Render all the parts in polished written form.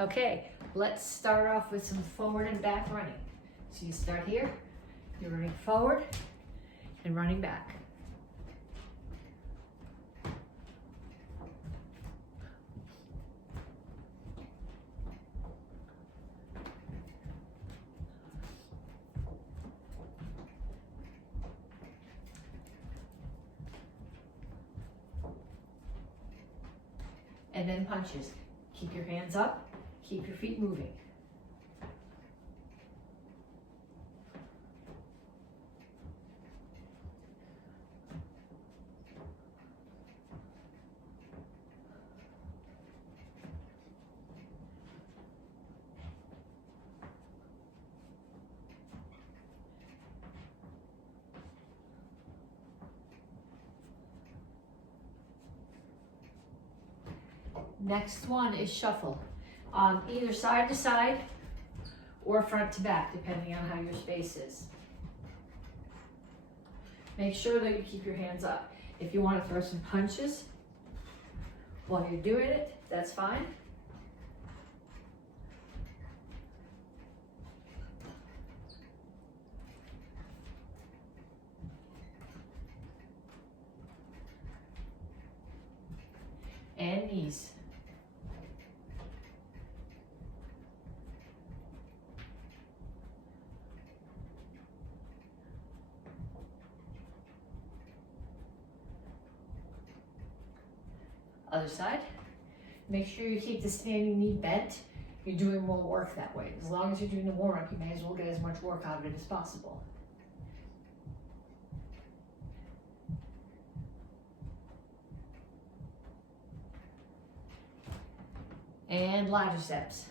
Okay, let's start off with some forward and back running. So you start here, you're running forward and running back. And then punches. Keep your hands up, keep your feet moving. Next one is shuffle. Either side to side or front to back, depending on how your space is. Make sure that you keep your hands up. If you want to throw some punches while you're doing it, that's fine. And knees. Other side. Make sure you keep the standing knee bent. You're doing more work that way. As long as you're doing the warm-up, you may as well get as much work out of it as possible. And ladder steps.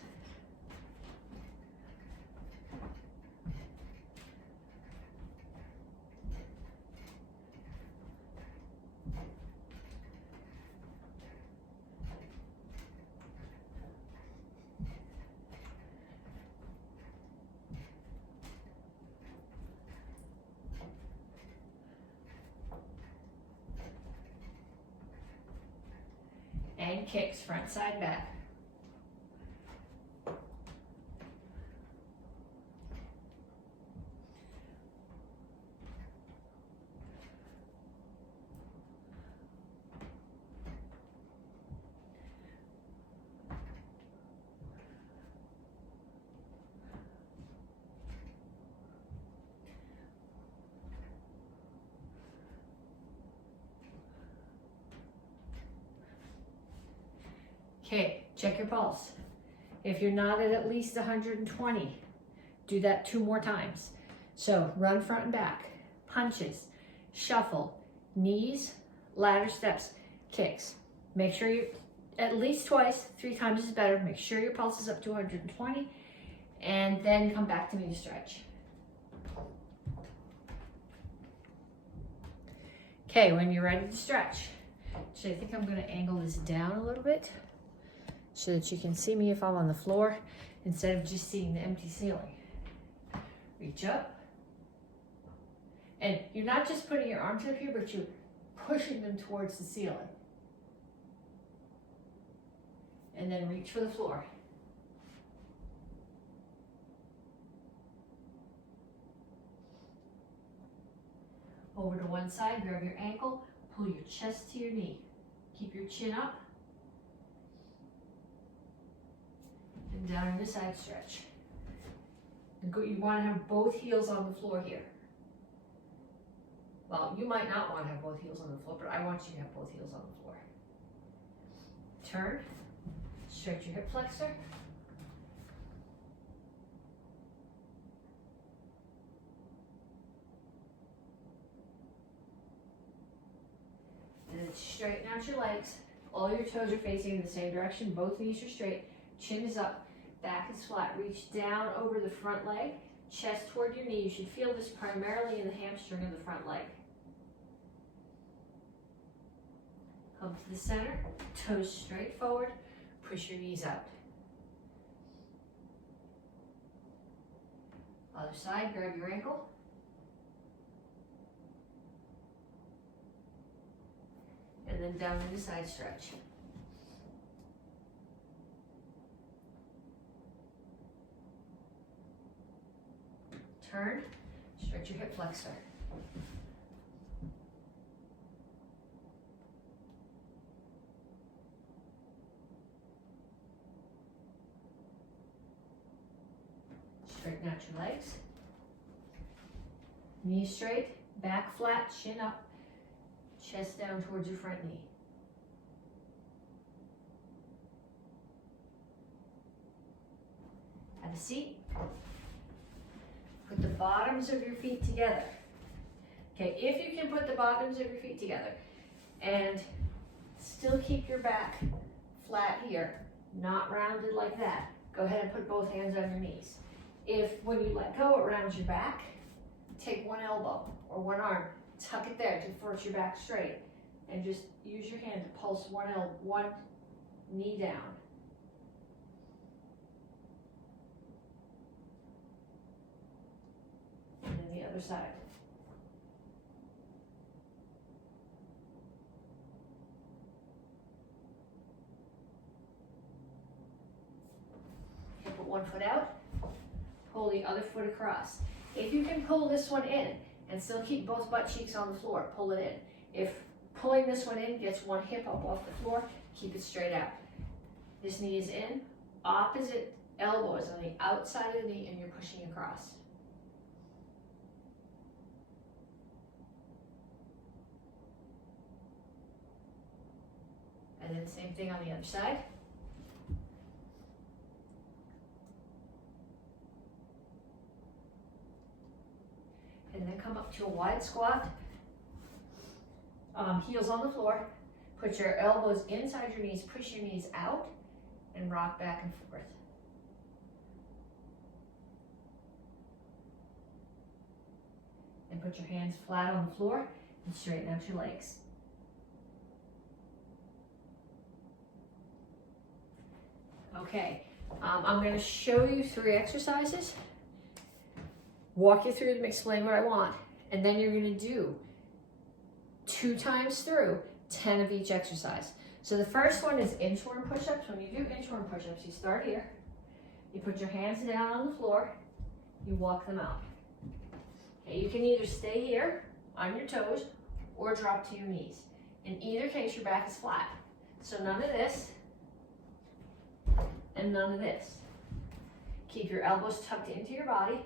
And kicks, front, side, back. Okay, check your pulse. If you're not at least 120, do that 2 more times. So run front and back, punches, shuffle, knees, ladder steps, kicks. Make sure you, at least twice, 3 times is better. Make sure your pulse is up to 120, and then come back to me to stretch. Okay, when you're ready to stretch, so I think I'm gonna angle this down a little bit so that you can see me if I'm on the floor instead of just seeing the empty ceiling. Reach up. And you're not just putting your arms up here, but you're pushing them towards the ceiling. And then reach for the floor. Over to one side, grab your ankle, pull your chest to your knee. Keep your chin up. And down in the side stretch. You want to have both heels on the floor here. Well, you might not want to have both heels on the floor, but I want you to have both heels on the floor. Turn, stretch your hip flexor. And then straighten out your legs. All your toes are facing in the same direction. Both knees are straight. Chin is up. Back is flat. Reach down over the front leg. Chest toward your knee. You should feel this primarily in the hamstring of the front leg. Come to the center. Toes straight forward. Push your knees out. Other side. Grab your ankle. And then down into side stretch. Turn, stretch your hip flexor. Straighten out your legs. Knees straight, back flat, chin up, chest down towards your front knee. Have a seat. Put the bottoms of your feet together. Okay, if you can put the bottoms of your feet together and still keep your back flat here, not rounded like that, go ahead and put both hands on your knees. If when you let go, it rounds your back, take one elbow or one arm, tuck it there to force your back straight, and just use your hand to pulse one knee down. And then the other side. Okay, put one foot out, pull the other foot across. If you can pull this one in and still keep both butt cheeks on the floor, pull it in. If pulling this one in gets one hip up off the floor, keep it straight out. This knee is in, opposite elbow is on the outside of the knee, and you're pushing across. And then same thing on the other side. And then come up to a wide squat. Heels on the floor. Put your elbows inside your knees, push your knees out, and rock back and forth. And put your hands flat on the floor and straighten out your legs. Okay, I'm going to show you 3 exercises, walk you through them, explain what I want, and then you're going to do 2 times through 10 of each exercise. So the first one is inchworm push-ups. When you do inchworm push-ups, you start here, you put your hands down on the floor, you walk them out. Okay, you can either stay here on your toes or drop to your knees. In either case, your back is flat. So none of this and none of this. Keep your elbows tucked into your body.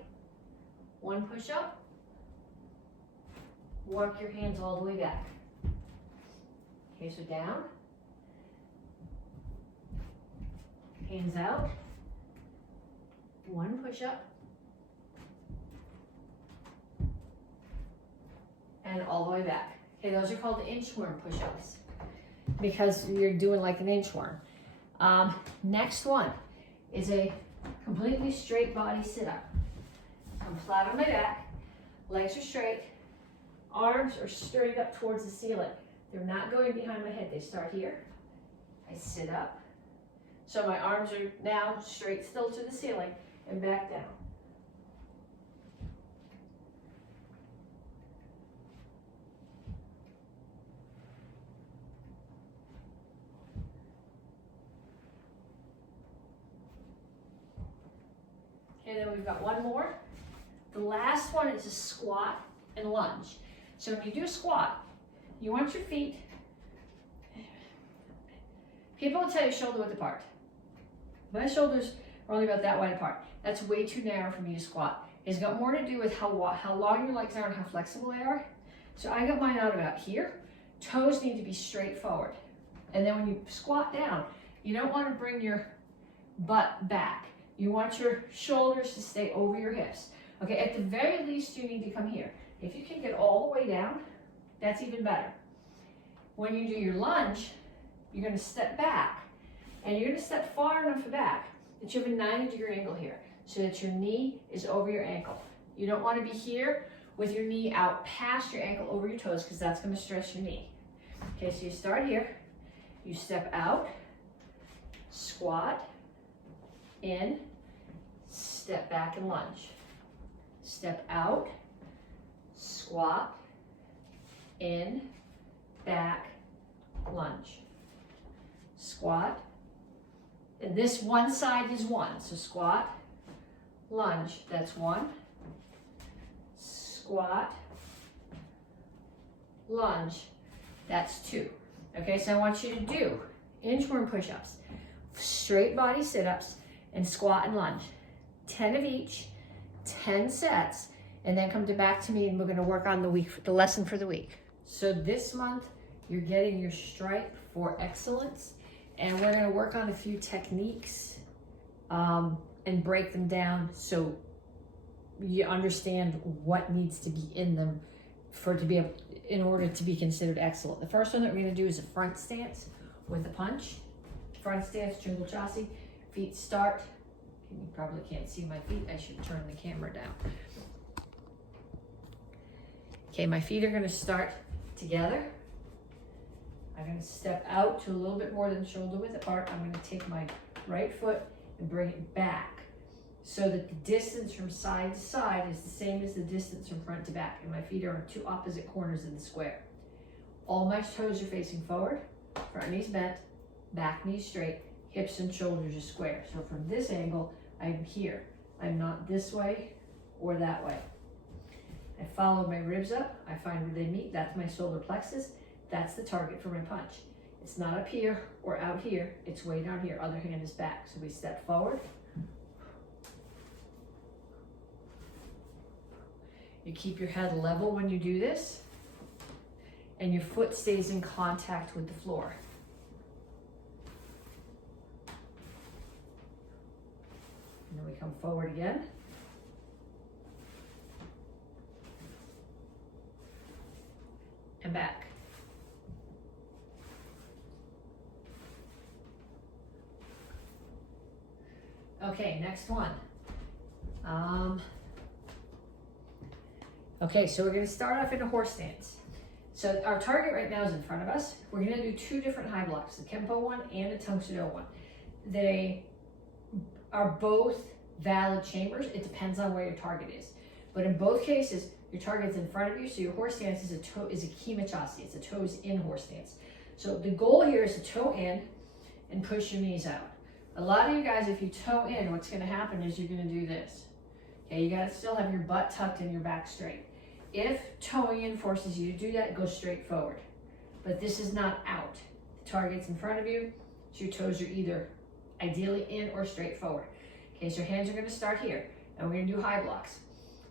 1 push-up. Work your hands all the way back. Okay, so down. Hands out. 1 push-up. And all the way back. Okay, those are called inchworm push-ups because you're doing like an inchworm. Next one is a completely straight body sit-up. I'm flat on my back, legs are straight, arms are straight up towards the ceiling. They're not going behind my head, they start here. I sit up, so my arms are now straight still to the ceiling and back down. And then we've got one more. The last one is a squat and lunge. So when you do a squat, you want your feet, people will tell you shoulder width apart. My shoulders are only about that wide apart. That's way too narrow for me to squat. It's got more to do with how long your legs are and how flexible they are. So I got mine out about here. Toes need to be straight forward. And then when you squat down, you don't want to bring your butt back. You want your shoulders to stay over your hips. Okay, at the very least, you need to come here. If you can get all the way down, that's even better. When you do your lunge, you're going to step back, and you're going to step far enough back that you have a 90-degree angle here, so that your knee is over your ankle. You don't want to be here with your knee out past your ankle over your toes, because that's going to stress your knee. Okay, so you start here, you step out, squat, in, step back and lunge. Step out, squat, in, back, lunge. Squat, and this one side is 1, so squat, lunge, that's 1, squat, lunge. That's 2. Okay, so I want you to do inchworm push-ups, straight body sit-ups, and squat and lunge. 10 of each, 10 sets, and then come back to me and we're gonna work on the lesson for the week. So this month, you're getting your stripe for excellence, and we're gonna work on a few techniques and break them down so you understand what needs to be in them in order to be considered excellent. The first one that we're gonna do is a front stance with a punch. Front stance, Chingle Chassi. Feet start. You probably can't see my feet. I should turn the camera down. Okay, my feet are gonna start together. I'm gonna step out to a little bit more than shoulder width apart. I'm gonna take my right foot and bring it back so that the distance from side to side is the same as the distance from front to back. And my feet are on 2 opposite corners of the square. All my toes are facing forward, front knees bent, back knees straight, hips and shoulders are square. So from this angle, I'm here. I'm not this way or that way. I follow my ribs up. I find where they meet. That's my solar plexus. That's the target for my punch. It's not up here or out here. It's way down here. Other hand is back. So we step forward. You keep your head level when you do this, and your foot stays in contact with the floor. And then we come forward again. And back. Okay, next one. Okay, so we're gonna start off in a horse stance. So our target right now is in front of us. We're gonna do 2 different high blocks, the Kempo one and the Tang Soo one. They are both valid chambers. It depends on where your target is. But in both cases, your target's in front of you, so your horse stance is a Kima Chassi. It's a toes in horse stance. So the goal here is to toe in and push your knees out. A lot of you guys, if you toe in, what's gonna happen is you're gonna do this. Okay, you gotta still have your butt tucked and your back straight. If toeing in forces you to do that, go straight forward. But this is not out. The target's in front of you, so your toes are either ideally in or straight forward. Okay, so your hands are gonna start here, and we're gonna do high blocks.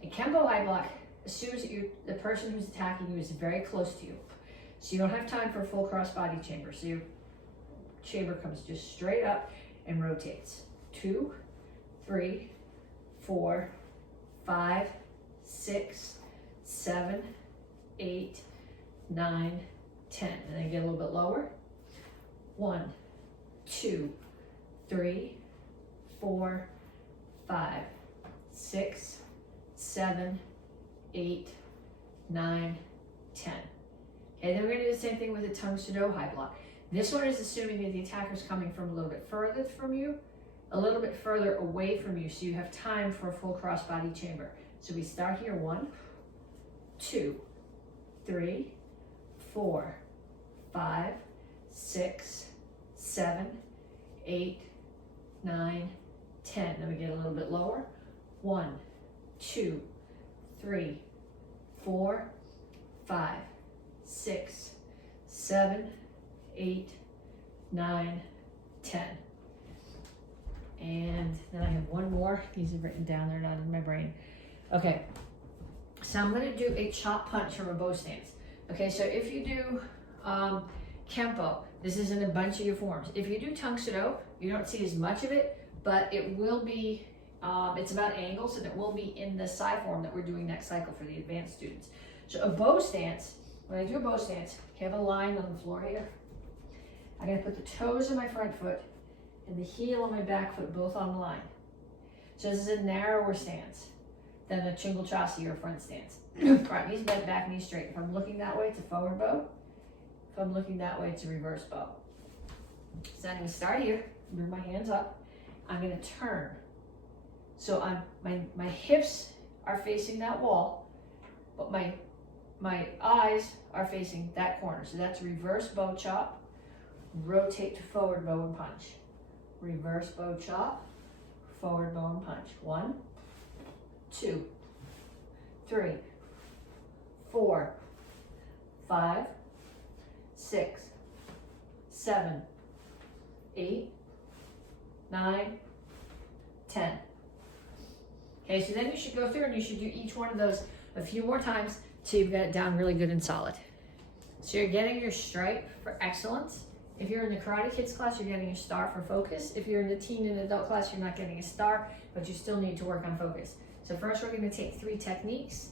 A Kempo high block assumes that the person who's attacking you is very close to you. So you don't have time for a full cross body chamber. So your chamber comes just straight up and rotates. 2, 3, 4, 5, 6, 7, 8, 9, 10. And then get a little bit lower. 1, 2, 3, 4, 5, 6, 7, 8, 9, 10. Okay, then we're gonna do the same thing with the Tang Soo high block. This one is assuming that the attacker is coming from a little bit further from you, a little bit further away from you, so you have time for a full cross body chamber. So we start here, 1, 2, 3, 4, 5, 6, 7, 8, 9, 10. Then we get a little bit lower. 1, 2, 3, 4, 5, 6, 7, 8, 9, 10. And then I have one more. These are written down, they're not in my brain. Okay, so I'm gonna do a chop punch from a bow stance. Okay, so if you do Kempo, this is in a bunch of your forms. If you do Tang Soo, you don't see as much of it, but it will be, it's about angles, and it will be in the Psi form that we're doing next cycle for the advanced students. So a bow stance, when I do a bow stance, I have a line on the floor here. I'm gonna put the toes of my front foot and the heel of my back foot both on the line. So this is a narrower stance than a Chingle Chassi or front stance. Front knees bent, back knees straight. If I'm looking that way, it's a forward bow. If I'm looking that way, it's a reverse bow. So I'm gonna start here, bring my hands up. I'm gonna turn. So my hips are facing that wall, but my eyes are facing that corner. So that's reverse bow chop, rotate to forward bow and punch. Reverse bow chop, forward bow and punch. 1, 2, 3, 4, 5, 6, 7, 8, 9, 10. Okay, so then you should go through and you should do each one of those a few more times till you've got it down really good and solid. So you're getting your stripe for excellence. If you're in the Karate Kids class, you're getting a star for focus. If you're in the teen and adult class, you're not getting a star, but you still need to work on focus. So first we're going to take 3 techniques.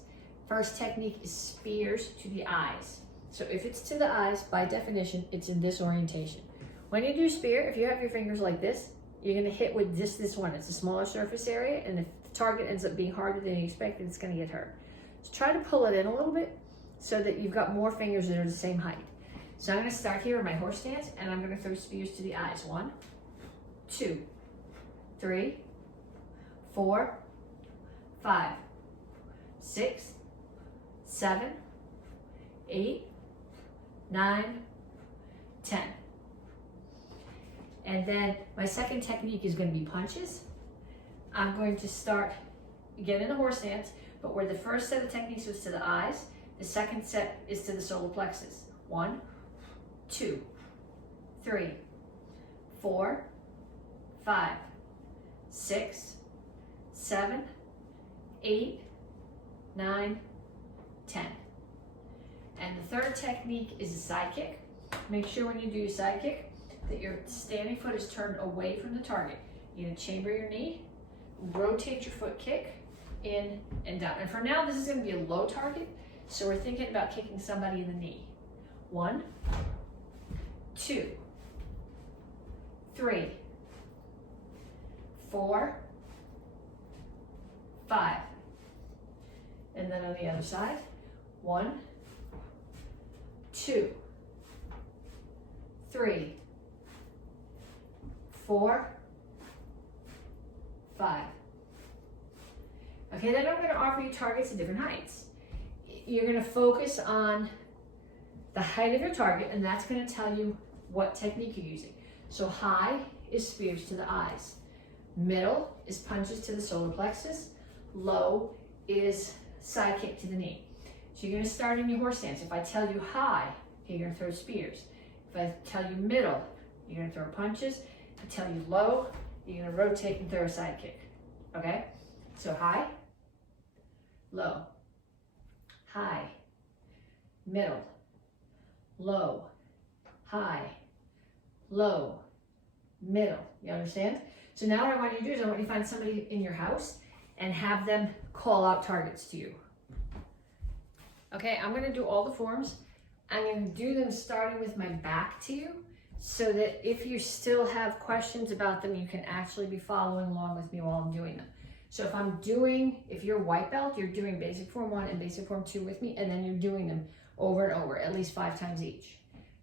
First technique is spears to the eyes. So if it's to the eyes, by definition, it's in this orientation. When you do spear, if you have your fingers like this, you're going to hit with this one. It's a smaller surface area, and if the target ends up being harder than you expected, it's going to get hurt. So try to pull it in a little bit so that you've got more fingers that are the same height. So I'm going to start here with my horse stance, and I'm going to throw spears to the eyes. 1, 2, 3, 4, 5, 6, 7, 8, 9, 10. And then my second technique is going to be punches. I'm going to start again in the horse stance, but where the first set of techniques was to the eyes, the second set is to the solar plexus. 1, 2, 3, 4, 5, 6, 7, 8, 9, 10. And the third technique is a side kick. Make sure when you do your side kick that your standing foot is turned away from the target. You're going to chamber your knee, rotate your foot kick, in and down. And for now, this is going to be a low target, so we're thinking about kicking somebody in the knee. 1, 2, 3, 4, 5. And then on the other side, 1, 2, 3, 4, 5. Okay, then I'm going to offer you targets at different heights. You're going to focus on the height of your target, and that's going to tell you what technique you're using. So high is spears to the eyes. Middle is punches to the solar plexus. Low is side kick to the knee. So you're going to start in your horse stance. If I tell you high, okay, you're going to throw spears. If I tell you middle, you're going to throw punches. If I tell you low, you're going to rotate and throw a side kick. Okay? So high, low, high, middle, low, high, low, middle. You understand? So now what I want you to do is I want you to find somebody in your house and have them call out targets to you. Okay, I'm going to do all the forms. I'm going to do them starting with my back to you so that if you still have questions about them, you can actually be following along with me while I'm doing them. So if you're white belt, you're doing basic form 1 and basic form 2 with me, and then you're doing them over and over, at least 5 times each.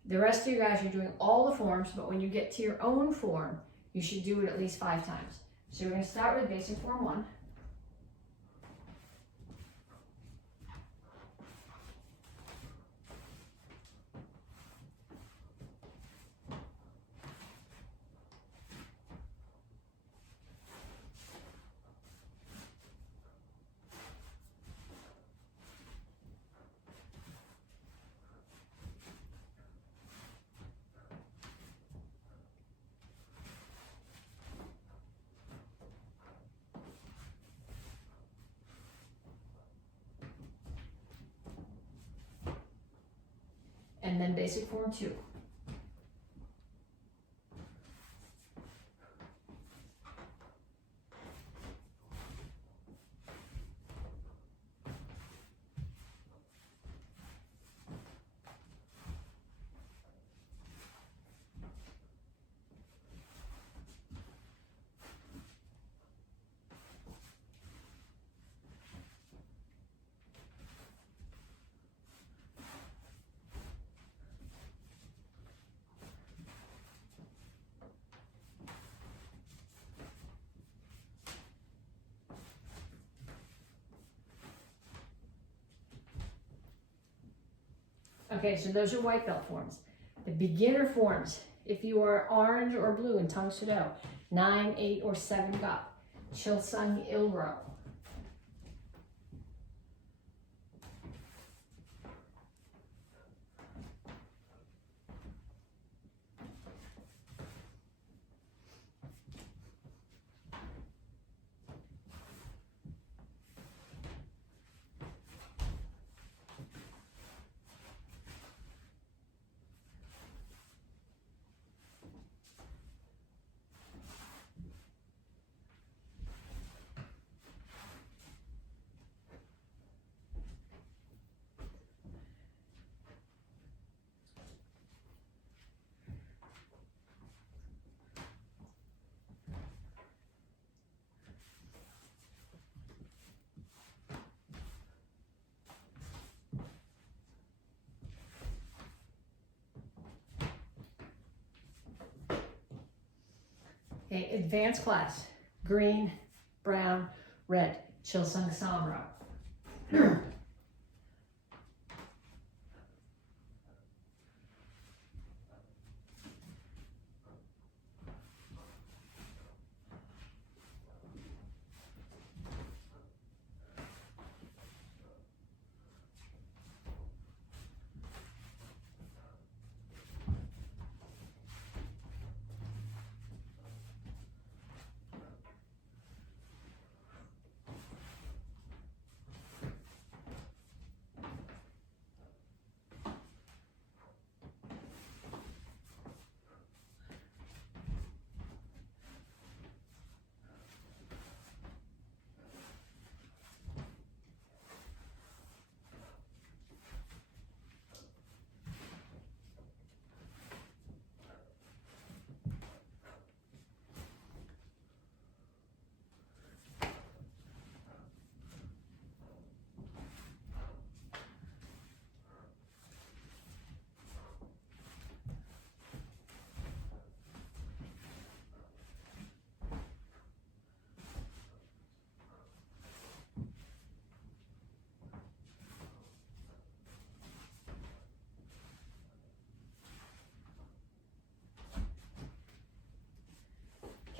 The rest of you guys are doing all the forms, but when you get to your own form, you should do it at least 5 times. So we're going to start with basic form 1. And then basic form 2. Okay, so those are white belt forms. The beginner forms, if you are orange or blue in Tang Soo, 9, 8, or 7 gap, Chil Sung Il Ro. Okay, advanced class. Green, brown, red. Chilsung Samro.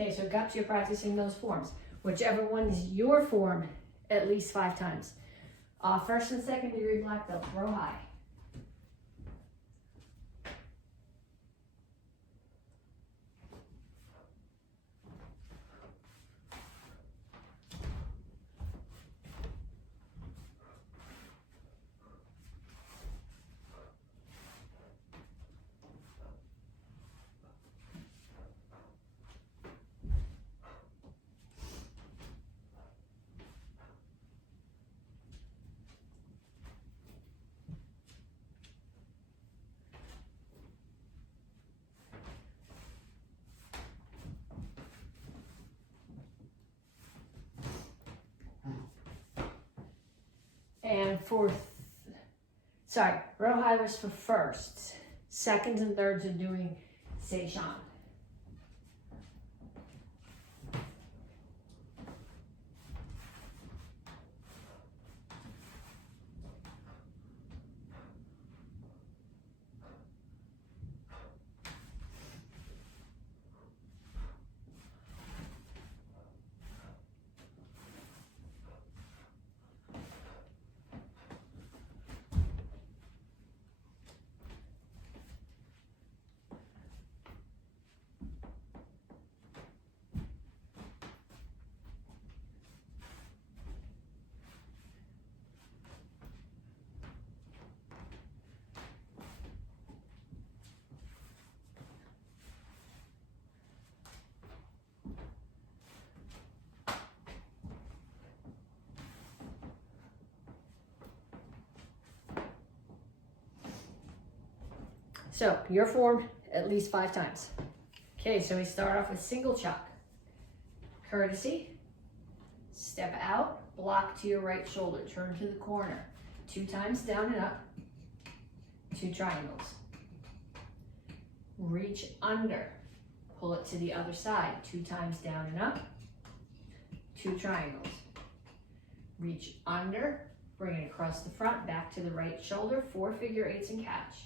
Okay, so got you practicing those forms. Whichever one is your form, at least 5 times. First and second degree black belt, row high. And row high was for firsts. Seconds and thirds are doing Seishan. So your form at least 5 times. Okay, so we start off with single chalk. Courtesy, step out, block to your right shoulder, turn to the corner. 2 times down and up, 2 triangles. Reach under, pull it to the other side, 2 times down and up, 2 triangles. Reach under, bring it across the front, back to the right shoulder, 4 figure 8s and catch.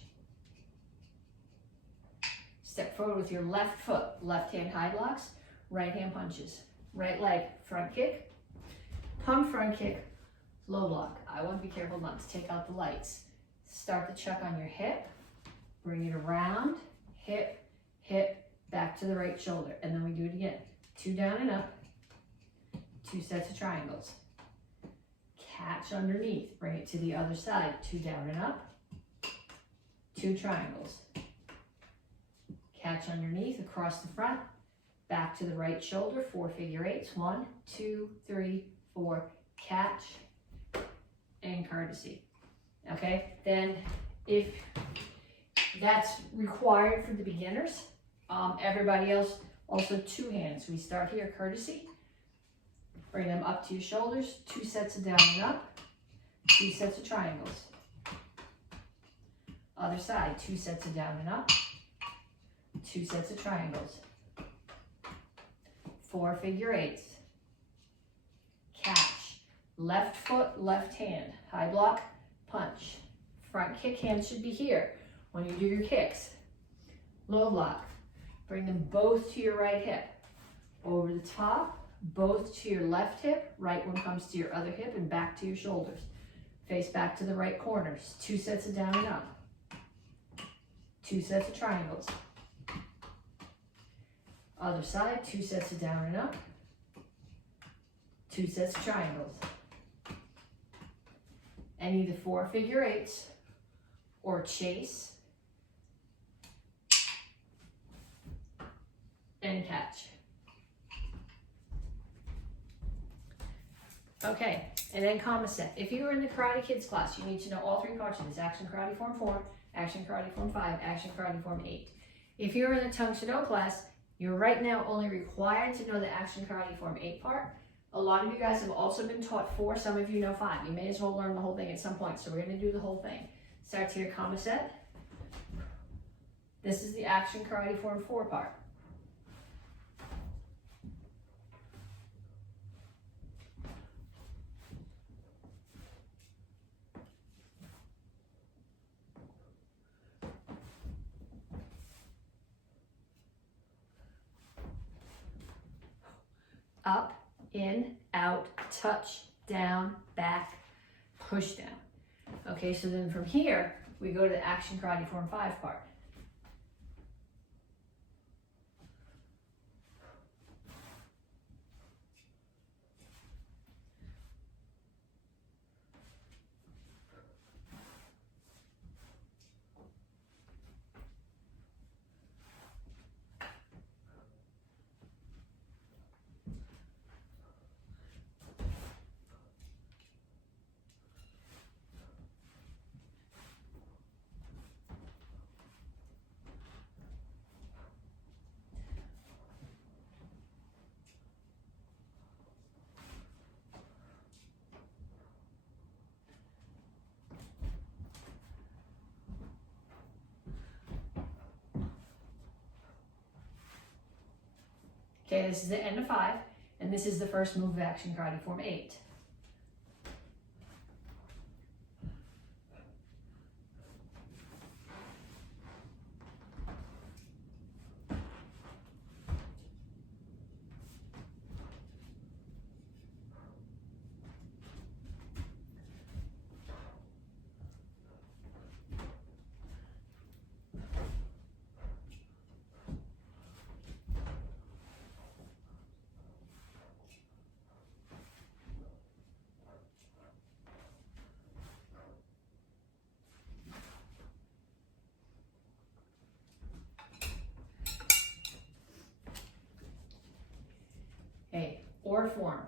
Step forward with your left foot, left hand high blocks, right hand punches. Right leg, front kick, pump front kick, low block. I want to be careful not to take out the lights. Start the chuck on your hip, bring it around, hip, hip, back to the right shoulder. And then we do it again. 2 down and up, 2 sets of triangles. Catch underneath, bring it to the other side. 2 down and up, 2 triangles. Catch underneath, across the front, back to the right shoulder, 4 figure 8s. 1, 2, 3, 4, catch, and courtesy. Okay, then if that's required for the beginners, everybody else, also 2 hands. We start here, courtesy, bring them up to your shoulders, 2 sets of down and up, 2 sets of triangles. Other side, 2 sets of down and up, 2 sets of triangles. 4 figure eights. Catch. Left foot, left hand. High block, punch. Front kick hand should be here when you do your kicks. Low block. Bring them both to your right hip. Over the top, both to your left hip. Right one comes to your other hip and back to your shoulders. Face back to the right corners. 2 sets of down and up. 2 sets of triangles. Other side, 2 sets of down and up. 2 sets of triangles. And either 4 figure eights or chase and catch. Okay, and then comma set. If you were in the Karate Kids class, you need to know all 3 cartoons: Action Karate Form 4, Action Karate Form 5, Action Karate Form 8. If you're in the Tang Soo class, you're right now only required to know the Action Karate Form 8 part. A lot of you guys have also been taught 4, some of you know 5. You may as well learn the whole thing at some point, so we're going to do the whole thing. Start to your comma set. This is the Action Karate Form 4 part. Up, in, out, touch, down, back, push down. Okay, so then from here, we go to the Action Karate Form 5 part. Okay, this is the end of 5, and this is the first move of Action Karate Form 8. Okay, or form.